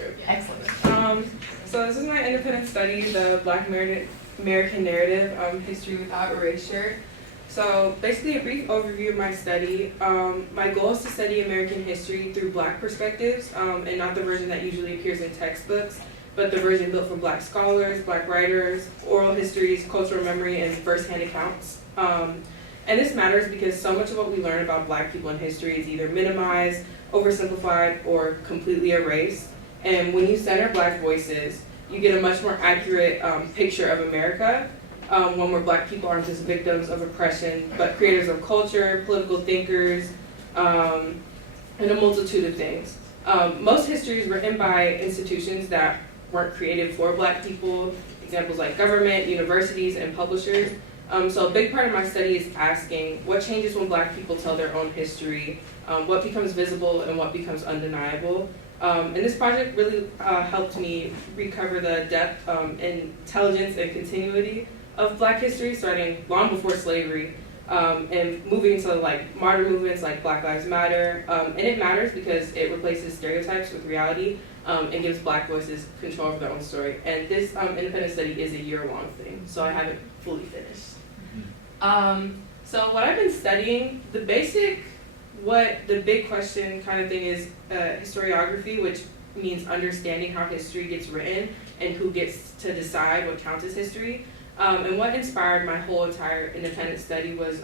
good. Excellent. So this is my independent study, the Black American narrative, history without erasure. So basically a brief overview of my study. My goal is to study American history through Black perspectives, and not the version that usually appears in textbooks, but the version built for Black scholars, Black writers, oral histories, cultural memory, and first-hand accounts. And this matters because so much of what we learn about Black people in history is either minimized, oversimplified, or completely erased. And when you center Black voices, you get a much more accurate picture of America, one where Black people aren't just victims of oppression, but creators of culture, political thinkers, and a multitude of things. Most history is written by institutions that weren't created for Black people, examples like government, universities, and publishers. So a big part of my study is asking what changes when Black people tell their own history, what becomes visible and what becomes undeniable. And this project really helped me recover the depth, intelligence, and continuity of Black history, starting long before slavery, and moving into like modern movements like Black Lives Matter. And it matters because it replaces stereotypes with reality, and gives Black voices control over their own story. And this independent study is a year-long thing, so I haven't fully finished. So what I've been studying, the big question kind of thing is historiography, which means understanding how history gets written and who gets to decide what counts as history. And what inspired my whole entire independent study was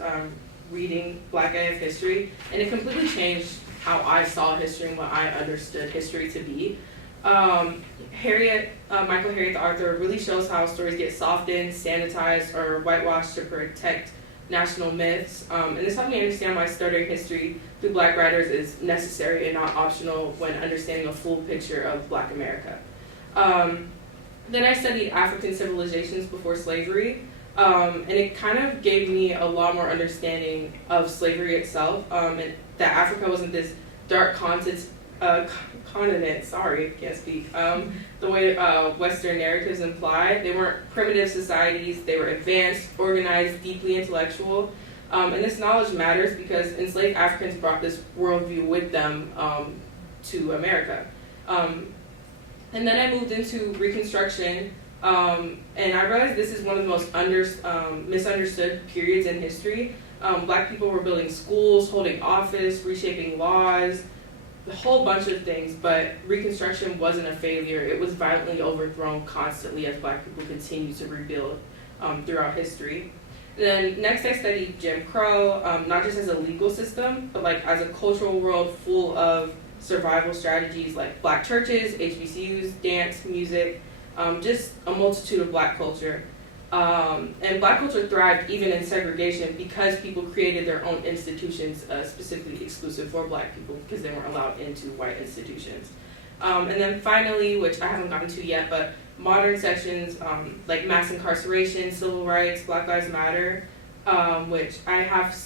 reading Black AF history, and it completely changed how I saw history and what I understood history to be. Michael Harriet, the author, really shows how stories get softened, sanitized, or whitewashed to protect national myths. And this helped me understand why studying history through Black writers is necessary and not optional when understanding a full picture of Black America. Then I studied African civilizations before slavery, and it kind of gave me a lot more understanding of slavery itself, and that Africa wasn't this dark continent, sorry, can't speak, the way Western narratives imply. They weren't primitive societies, they were advanced, organized, deeply intellectual, and this knowledge matters because enslaved Africans brought this worldview with them to America. And then I moved into Reconstruction, and I realized this is one of the most misunderstood periods in history. Black people were building schools, holding office, reshaping laws, a whole bunch of things, but Reconstruction wasn't a failure. It was violently overthrown constantly as Black people continued to rebuild throughout history. Then next I studied Jim Crow, not just as a legal system, but like as a cultural world full of survival strategies like Black churches, HBCUs, dance, music, just a multitude of Black culture. And Black culture thrived even in segregation because people created their own institutions specifically exclusive for Black people because they weren't allowed into white institutions. And then finally, which I haven't gotten to yet, but modern sections like mass incarceration, civil rights, Black Lives Matter, which I have,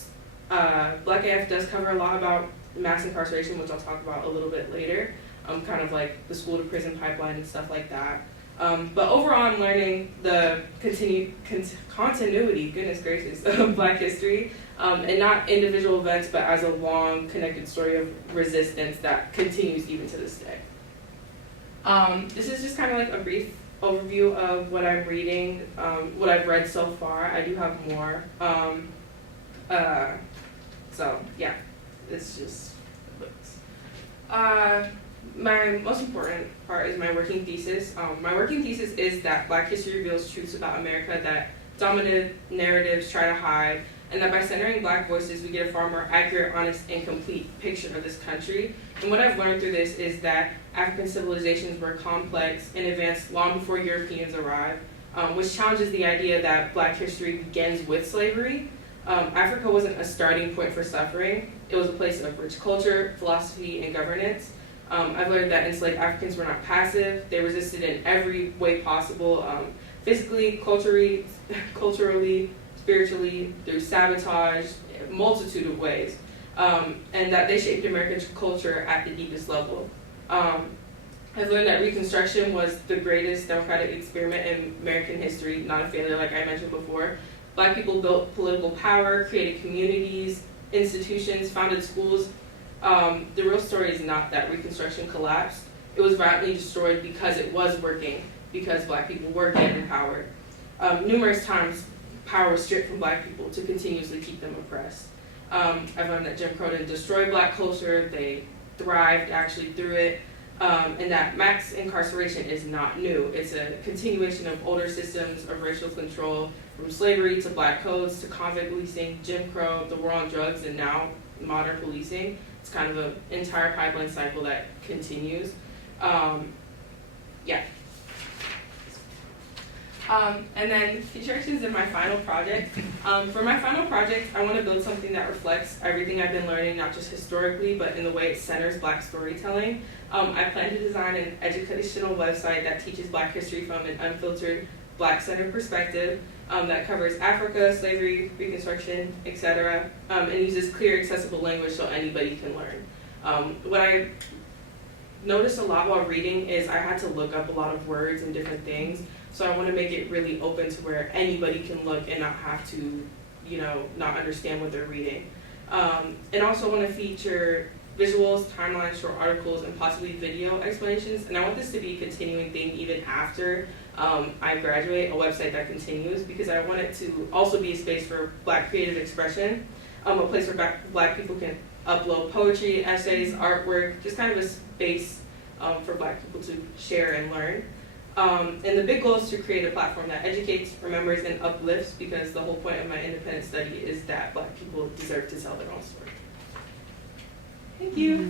Black AF does cover a lot about mass incarceration, which I'll talk about a little bit later, kind of like the school to prison pipeline and stuff like that. But overall, I'm learning the continuity, goodness gracious, of Black history, and not individual events, but as a long, connected story of resistance that continues even to this day. This is just kind of like a brief overview of what I'm reading, what I've read so far. I do have more. So, yeah, it's just the books. My most important part is my working thesis. My working thesis is that Black history reveals truths about America that dominant narratives try to hide, and that by centering Black voices, we get a far more accurate, honest, and complete picture of this country. And what I've learned through this is that African civilizations were complex and advanced long before Europeans arrived, which challenges the idea that Black history begins with slavery. Africa wasn't a starting point for suffering. It was a place of rich culture, philosophy, and governance. I've learned that enslaved Africans were not passive. They resisted in every way possible, physically, culturally, spiritually, through sabotage, a multitude of ways, and that they shaped American culture at the deepest level. I've learned that Reconstruction was the greatest democratic experiment in American history, not a failure like I mentioned before. Black people built political power, created communities, institutions, founded schools. The real story is not that Reconstruction collapsed. it was violently destroyed because it was working, because Black people were given power. Numerous times, power was stripped from Black people to continuously keep them oppressed. I've learned that Jim Crow didn't destroy Black culture, they thrived actually through it, and that mass incarceration is not new. It's a continuation of older systems of racial control, from slavery to Black codes to convict policing, Jim Crow, the war on drugs, and now modern policing. It's kind of an entire pipeline cycle that continues. Yeah. And then future actions in my final project. For my final project, I want to build something that reflects everything I've been learning, not just historically, but in the way it centers Black storytelling. I plan to design an educational website that teaches Black history from an unfiltered, Black-centered perspective that covers Africa, slavery, Reconstruction, etc., and uses clear, accessible language so anybody can learn. What I noticed a lot while reading is I had to look up a lot of words and different things. So I want to make it really open to where anybody can look and not have to, not understand what they're reading. And also want to feature visuals, timelines, short articles, and possibly video explanations. And I want this to be a continuing thing even after I graduate, a website that continues, because I want it to also be a space for Black creative expression, a place where Black people can upload poetry, essays, artwork, just kind of a space for Black people to share and learn. And the big goal is to create a platform that educates, remembers, and uplifts, because the whole point of my independent study is that Black people deserve to tell their own story. Thank you.